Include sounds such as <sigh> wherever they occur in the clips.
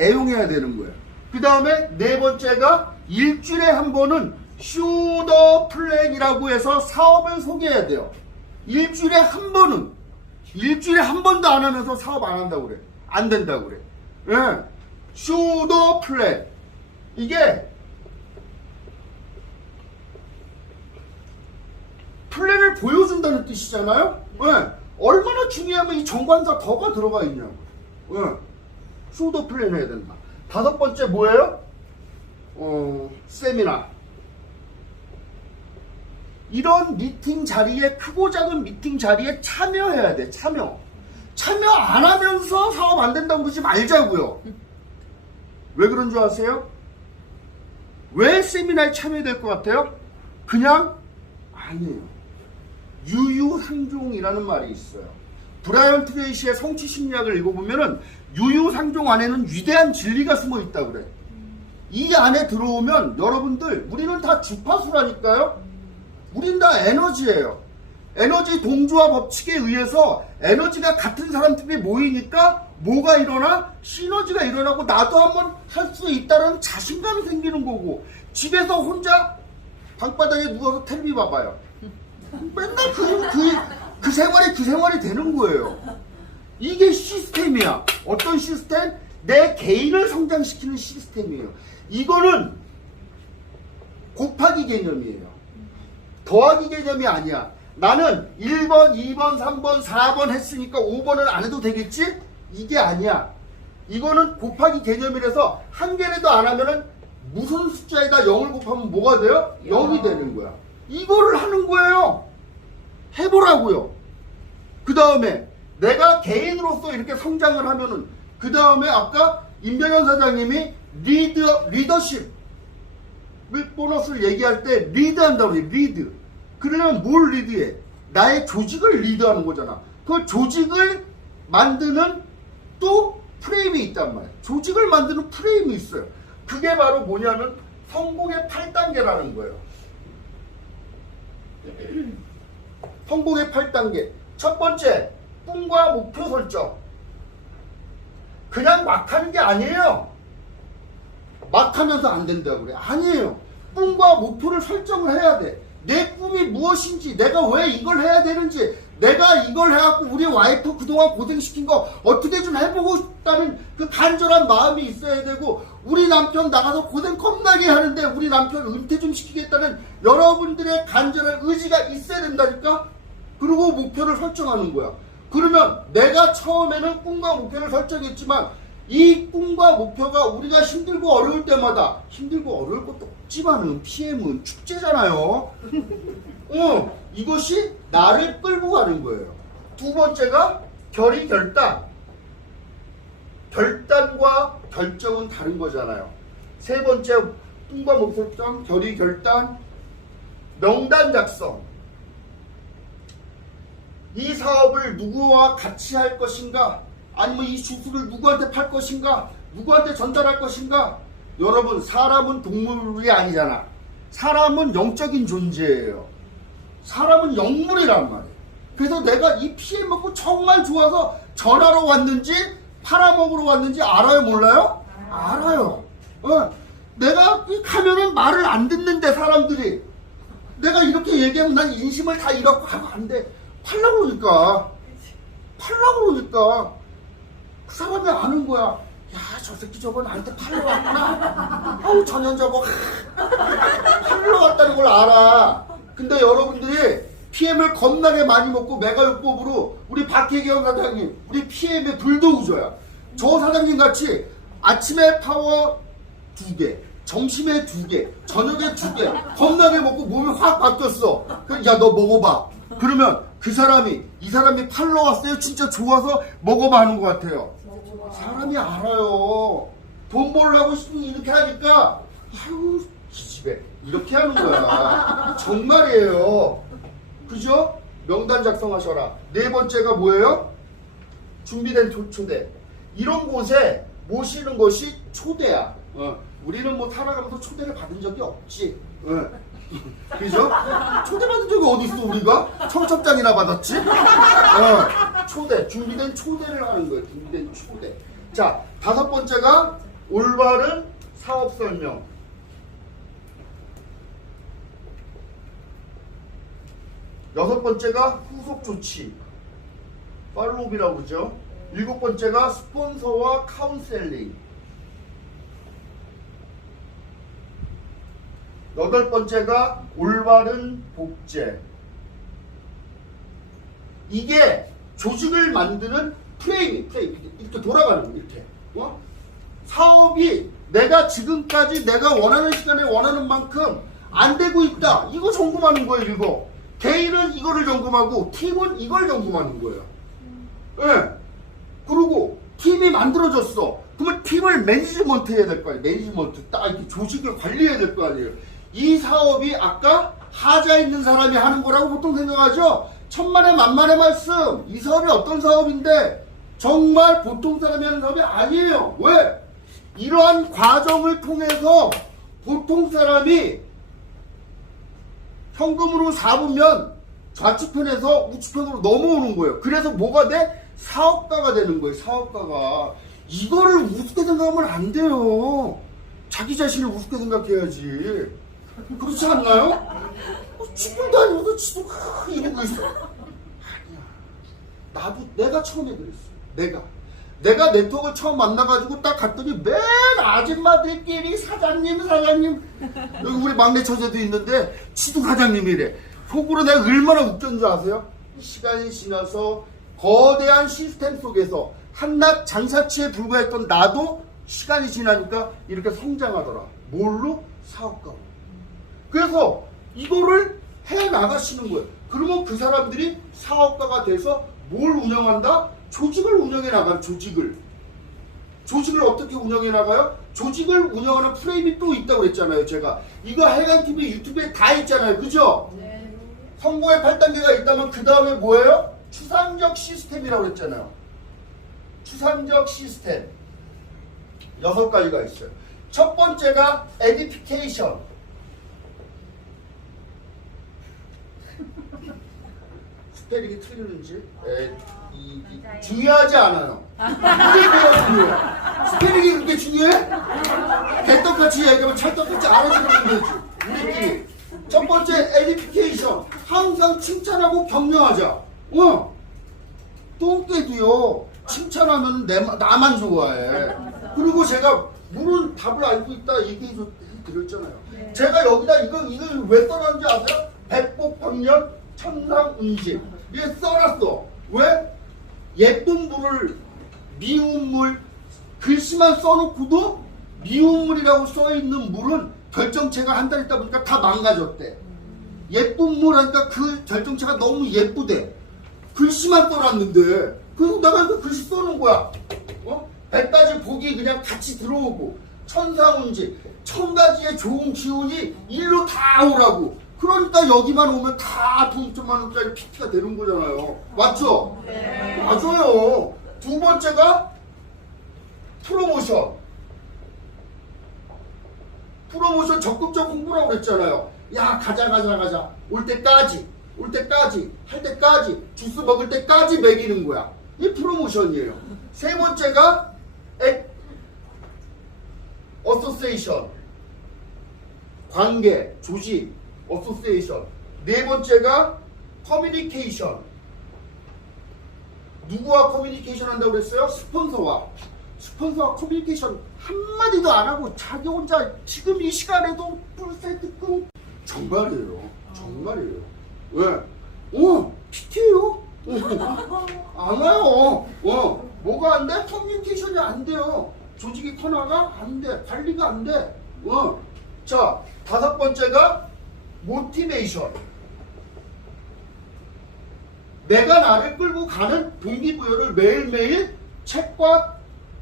애용해야 되는 거예요. 그 다음에 네 번째가 일주일에 한 번은 슈더 플랜이라고 해서 사업을 소개해야 돼요. 일주일에 한 번은 일주일에 한 번도 안 하면서 사업 안 한다고 그래. 안 된다고 그래. 예. 슈더 플랜. 이게 플랜을 보여준다는 뜻이잖아요. 예. 얼마나 중요하면 이 정관사 더가 들어가 있냐고. 예. 슈더 플랜 해야 된다. 다섯 번째 뭐예요? 어, 세미나. 이런 미팅 자리에 크고 작은 미팅 자리에 참여해야 돼. 참여. 참여 안 하면서 사업 안 된다고 그러지 말자고요. 왜 그런 줄 아세요? 왜 세미나에 참여해야 될것 같아요? 그냥 아니에요. 유유상종이라는 말이 있어요. 브라이언 트레이시의 성취 심리학을 읽어보면은 유유상종 안에는 위대한 진리가 숨어 있다 그래. 이 안에 들어오면 여러분들 우리는 다 주파수라니까요. 우린 다 에너지예요. 에너지 동조화 법칙에 의해서 에너지가 같은 사람들이 모이니까 뭐가 일어나? 시너지가 일어나고 나도 한번 할 수 있다는 자신감이 생기는 거고 집에서 혼자 방바닥에 누워서 텔레비 봐봐요. 맨날 그, 그, 그 생활이 그 생활이 되는 거예요. 이게 시스템이야. 어떤 시스템? 내 개인을 성장시키는 시스템이에요. 이거는 곱하기 개념이에요. 더하기 개념이 아니야. 나는 1번, 2번, 3번, 4번 했으니까 5번을 안 해도 되겠지? 이게 아니야. 이거는 곱하기 개념이라서 한 개라도 안 하면은 무슨 숫자에다 0을 곱하면 뭐가 돼요? 0이 되는 거야. 이거를 하는 거예요. 해보라고요. 그 다음에 내가 개인으로서 이렇게 성장을 하면은 그 다음에 아까 임병현 사장님이 리드 리더십 보너스를 얘기할 때 리드한다고 해요. 리드. 그러려면 뭘 리드해? 나의 조직을 리드하는 거잖아. 그 조직을 만드는 또 프레임이 있단 말이야. 조직을 만드는 프레임이 있어요. 그게 바로 뭐냐면 성공의 8단계라는 거예요. 성공의 8단계. 첫 번째, 꿈과 목표 설정. 그냥 막 하는 게 아니에요. 막 하면서 안 된다고 그래. 아니에요. 꿈과 목표를 설정을 해야 돼. 내 꿈이 무엇인지, 내가 왜 이걸 해야 되는지, 내가 이걸 해갖고 우리 와이프 그동안 고생시킨 거 어떻게 좀 해보고 싶다는 그 간절한 마음이 있어야 되고, 우리 남편 나가서 고생 겁나게 하는데 우리 남편 은퇴 좀 시키겠다는 여러분들의 간절한 의지가 있어야 된다니까? 그리고 목표를 설정하는 거야. 그러면 내가 처음에는 꿈과 목표를 설정했지만 이 꿈과 목표가 우리가 힘들고 어려울 때마다 힘들고 어려울 것도 없지만은 PM은 축제잖아요. <laughs> 어, 이것이 나를 끌고 가는 거예요. 두 번째가 결의 결단. 결단과 결정은 다른 거잖아요. 세 번째 꿈과 목표 설정, 결의 결단, 명단 작성. 이 사업을 누구와 같이 할 것인가? 아니면 이 주술을 누구한테 팔 것인가? 누구한테 전달할 것인가? 여러분, 사람은 동물이 아니잖아. 사람은 영적인 존재예요. 사람은 영물이란 말이에요. 그래서 내가 이 피해 먹고 정말 좋아서 전화로 왔는지 팔아먹으러 왔는지 알아요, 몰라요? 알아요. 어, 내가 이 가면은 말을 안 듣는데 사람들이 내가 이렇게 얘기하면 난 인심을 다 잃었고 하면 안 돼. 팔라고 그러니까. 팔라고 그러니까. 그 사람이 아는 거야. 야, 저 새끼 저거 나한테 팔러 왔구나. 아우, 전현 저거. 팔러 왔다는 걸 알아. 근데 여러분들이 PM을 겁나게 많이 먹고 메가요법으로 우리 박혜경 사장님, 우리 PM의 불도우저야. 저 사장님 같이 아침에 파워 두 개, 점심에 두 개, 저녁에 두 개, 겁나게 먹고 몸이 확 바뀌었어. 야, 너 먹어봐. 그러면 그 사람이, 이 사람이 팔러 왔어요. 진짜 좋아서 먹어봐 하는 것 같아요. 사람이 알아요. 돈 벌려고 이렇게 하니까, 아유, 이 집에 이렇게 하는 거야. <laughs> 정말이에요. 그죠? 명단 작성하셔라. 네 번째가 뭐예요? 준비된 초- 초대. 이런 곳에 모시는 것이 초대야. 어. 우리는 뭐 살아가면서 초대를 받은 적이 없지. 어. 그죠? 초대받은 적이 어디 있어 우리가? 청첩장이나 받았지? 어. 초대. 준비된 초대를 하는 거예요. 준비된 초대. 자, 다섯 번째가 올바른 사업 설명. 여섯 번째가 후속 조치. 팔로우비라고 그러죠. 일곱 번째가 스폰서와 카운셀링. 여덟 번째가 올바른 복제. 이게 조직을 만드는 프레임, 프레임 이렇게 돌아가는 거 이렇게. 어? 사업이 내가 지금까지 내가 원하는 시간에 원하는 만큼 안 되고 있다. 이거 점검하는 거예요, 이거. 개인은 이거를 점검하고 팀은 이걸 점검하는 거예요. 예. 그리고 팀이 만들어졌어. 그러면 팀을 매니지먼트 해야 될 거 아니에요. 매니지먼트. 딱 이렇게 조직을 관리해야 될 거 아니에요. 이 사업이 아까 하자 있는 사람이 하는 거라고 보통 생각하죠. 천만에 만만의 말씀. 이 사업이 어떤 사업인데 정말 보통 사람이 하는 사업이 아니에요. 왜? 이러한 과정을 통해서 보통 사람이 현금으로 잡으면 좌측편에서 우측편으로 넘어오는 거예요. 그래서 뭐가 돼? 사업가가 되는 거예요. 사업가가. 이거를 우습게 생각하면 안 돼요. 자기 자신을 우습게 생각해야지. 그렇지 않나요? 어, 지금도 아니고도 지도 크 이러고 있어. 아니야. 나도 내가 처음에 그랬어. 내가. 내가 네트워크를 처음 만나가지고 딱 갔더니 맨 아줌마들끼리 사장님 사장님 여기 우리 막내 처제도 있는데 지도 사장님이래 속으로 내가 얼마나 웃겼는 줄 아세요? 시간이 지나서 거대한 시스템 속에서 한낱 장사치에 불과했던 나도 시간이 지나니까 이렇게 성장하더라 뭘로? 사업가로 그래서 이거를 해 나가시는 거예요. 그러면 그 사람들이 사업가가 돼서 뭘 운영한다? 조직을 운영해 나가요. 조직을. 조직을 어떻게 운영해 나가요? 조직을 운영하는 프레임이 또 있다고 그랬잖아요. 제가 이거 해간 TV 유튜브에 다 있잖아요. 그죠? 성공의 8단계가 있다면 그 다음에 뭐예요? 추상적 시스템이라고 그랬잖아요. 추상적 시스템. 여섯 가지가 있어요. 첫 번째가 에디피케이션. 스페링이 틀리는지 에, 이, 이, 중요하지 않아요. 이게 중요해? 스페링이 그렇게 중요해? 개떡같이 얘기하면 찰떡같이 알아들으면 되지. 우리끼리. 첫 번째 에디피케이션. 항상 칭찬하고 격려하자. 어. 똥개도요. 칭찬하면 내, 나만 좋아해. 그리고 제가 물은 답을 알고 있다 얘기해 줬- 드렸잖아요. 제가 여기다 이거 이걸 왜 써놨는지 아세요? 천상운식 이게 써놨어. 왜? 예쁜 물을 미운 물 글씨만 써놓고도 미운 물이라고 써있는 물은 결정체가 한 달 있다 보니까 다 망가졌대. 예쁜 물 하니까 그 결정체가 너무 예쁘대. 글씨만 써놨는데 그래서 내가 그 글씨 써놓은 거야. 어? 백가지 복이 그냥 같이 들어오고 천상운지 천 가지의 좋은 기운이 일로 다 오라고. 그러니까 여기만 오면 다돈 2천만 원짜리 PT가 되는 거잖아요. 맞죠? 맞아요. 두 번째가 프로모션. 프로모션 적극적 홍보라고 그랬잖아요. 야 가자 가자 가자 올 때까지 올 때까지 할 때까지 주스 먹을 때까지 먹이는 거야. 이 프로모션이에요. 세 번째가 에, 어소세이션 관계 조직 어소세이션 네 번째가 커뮤니케이션 누구와 커뮤니케이션 한다고 그랬어요? 스폰서와. 스폰서와 커뮤니케이션 한마디도 안 하고 자기 혼자 지금 이 시간에도 풀세트 끔 정말이에요. 정말이에요. 왜? 어 PT예요? 안 와요. 어 뭐가 안 돼? 커뮤니케이션이 안 돼요. 조직이 커나가 안 돼. 관리가 안 돼 어 자 다섯 번째가 모티베이션 내가 나를 끌고 가는 동기부여를 매일매일 책과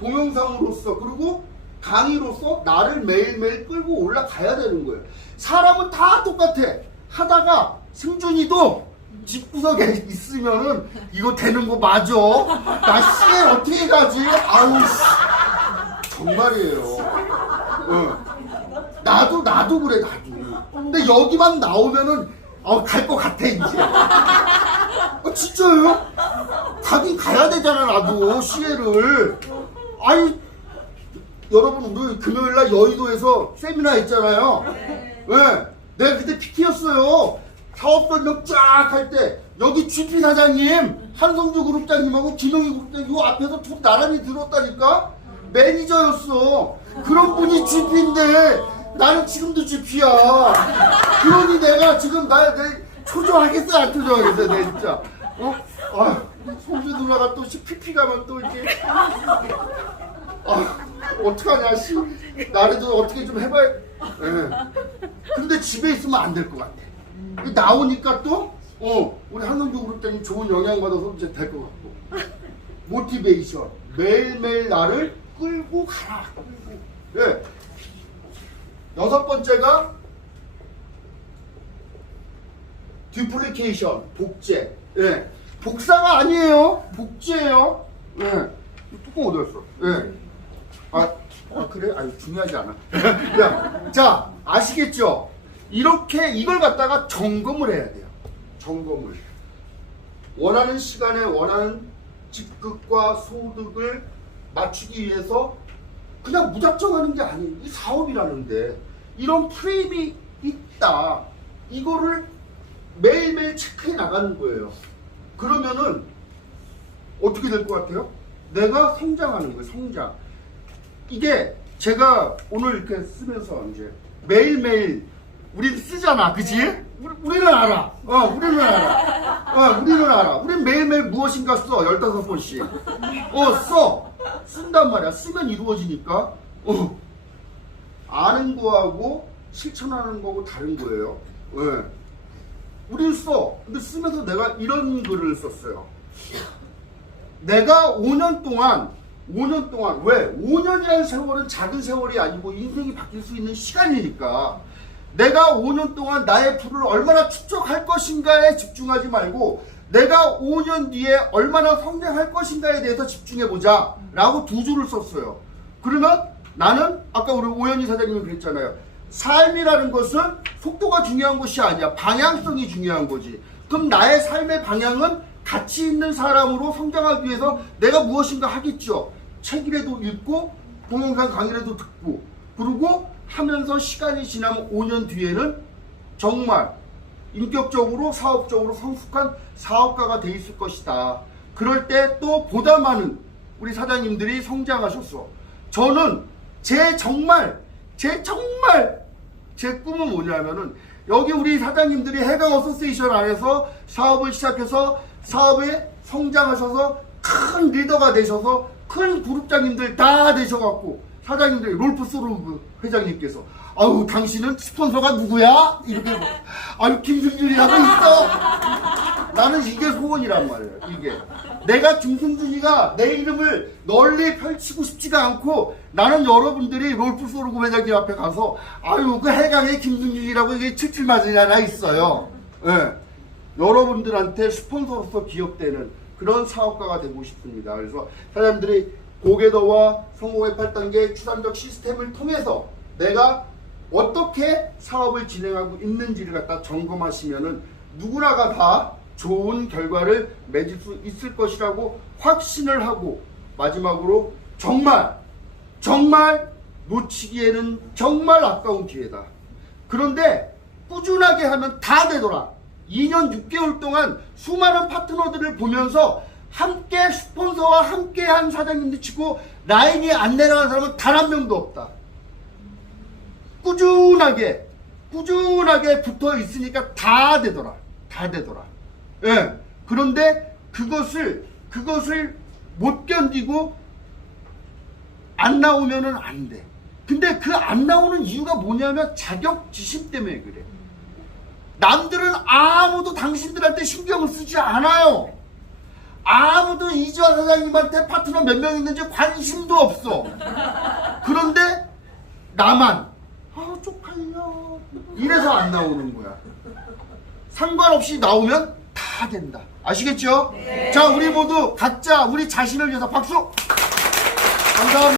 동영상으로서 그리고 강의로서 나를 매일매일 끌고 올라가야 되는 거예요. 사람은 다 똑같아. 하다가 승준이도 집구석에 있으면은 이거 되는 거 맞아. 나 씨에 어떻게 가지? 아우 씨. 정말이에요. 응. 나도 나도 그래 나도. 근데 여기만 나오면은 어, 갈 것 같아 이제. 아, 진짜요? 가긴 가야 되잖아 나도 시혜를 아니 여러분 우리 금요일 날 여의도에서 세미나 했잖아요. 예. 내가 그때 PT였어요. 사업 설명 쫙 할 때 여기 GP 사장님, 한성주 그룹장님하고 김영희 그룹장님 요 앞에서 둘 나란히 들었다니까 매니저였어. 그런 분이 GP인데 나는 지금도 GP야. 그러니 내가 지금 나, 내 초조하겠어 안 초조하겠어 내 진짜. 어? 아, 송주 누나가 또 PP 가면 또 이렇게 아, 어떡하냐, 씨. 나래도 어떻게 좀 해봐야. 예. 근데 집에 있으면 안 될 것 같아. 나오니까 또, 어, 우리 한성주 그룹장님 좋은 영향 받아서 이제 될 것 같고. 모티베이션. 매일매일 나를 끌고 가라. 예. 여섯 번째가 듀플리케이션, 복제. 예. 복사가 아니에요. 복제예요. 예. 이 뚜껑 어디 갔어? 예. 아, 아, 그래? 아니 중요하지 않아. <laughs> 야, 자 아시겠죠? 이렇게 이걸 갖다가 점검을 해야 돼요. 점검을. 원하는 시간에 원하는 직급과 소득을 맞추기 위해서 그냥 무작정 하는 게 아니에요. 이 사업이라는데 이런 프레임이 있다. 이거를 매일매일 체크해 나가는 거예요. 그러면은 어떻게 될 것 같아요? 내가 성장하는 거예요. 성장. 이게 제가 오늘 이렇게 쓰면서 이제 매일매일 우리 쓰잖아. 그지? 우리, 우리는 알아. 어, 우리는 알아. 어, 우리는 알아. 우린 매일매일 무엇인가 써. 15번씩. 어, 써. 쓴단 말이야. 쓰면 이루어지니까. 어. 아는 거하고 실천하는 거하고 다른 거예요. 예. 우린 써. 근데 쓰면서 내가 이런 글을 썼어요. 내가 5년 동안 5년 동안 왜 5년이라는 세월은 작은 세월이 아니고 인생이 바뀔 수 있는 시간이니까 내가 5년 동안 나의 부를 얼마나 축적할 것인가에 집중하지 말고 내가 5년 뒤에 얼마나 성장할 것인가에 대해서 집중해 보자 라고 두 줄을 썼어요 그러면 나는 아까 우리 오연희 사장님이 그랬잖아요 삶이라는 것은 속도가 중요한 것이 아니야 방향성이 중요한 거지 그럼 나의 삶의 방향은 가치 있는 사람으로 성장하기 위해서 내가 무엇인가 하겠죠. 책이라도 읽고 동영상 강의라도 듣고 그리고 하면서 시간이 지나면 5년 뒤에는 정말 인격적으로 사업적으로 성숙한 사업가가 돼 있을 것이다. 그럴 때 또 보다 많은 우리 사장님들이 성장하셨어. 저는 제 정말 제 정말 제 꿈은 뭐냐면은 여기 우리 사장님들이 해강 어소시에이션 안에서 사업을 시작해서 사업에 성장하셔서 큰 리더가 되셔서 큰 그룹장님들 다 되셔갖고 사장님들 롤프 소르그 회장님께서 아유 당신은 스폰서가 누구야? 이렇게 뭐, 아유 김승준이라고 있어 나는 이게 소원이란 말이에요 이게 내가 김승준이가 내 이름을 널리 펼치고 싶지가 않고 나는 여러분들이 롤프 소르그 회장님 앞에 가서 아유 그 해강에 김승준이라고 이게 칠칠 맞으냐 하나 있어요 예. 여러분들한테 스폰서로서 기업되는 그런 사업가가 되고 싶습니다. 그래서 사람들이 고개도와 성공의 8단계 추산적 시스템을 통해서 내가 어떻게 사업을 진행하고 있는지를 갖다 점검하시면은 누구나가 다 좋은 결과를 맺을 수 있을 것이라고 확신을 하고 마지막으로 정말 정말 놓치기에는 정말 아까운 기회다. 그런데 꾸준하게 하면 다 되더라. 2년 6개월 동안 수많은 파트너들을 보면서 함께 스폰서와 함께 한 사장님들 치고 라인이 안 내려가는 사람은 단 한 명도 없다. 꾸준하게 꾸준하게 붙어 있으니까 다 되더라. 다 되더라. 예. 그런데 그것을 그것을 못 견디고 안 나오면은 안 돼. 근데 그 안 나오는 이유가 뭐냐면 자격지심 때문에 그래. 남들은 아무도 당신들한테 신경을 쓰지 않아요. 아무도 이주환 사장님한테 파트너 몇 명 있는지 관심도 없어. 그런데 나만 아 쪽팔려 이래서 안 나오는 거야. 상관없이 나오면 다 된다. 아시겠죠? 자, 우리 모두 각자 우리 자신을 위해서 박수. 감사합니다.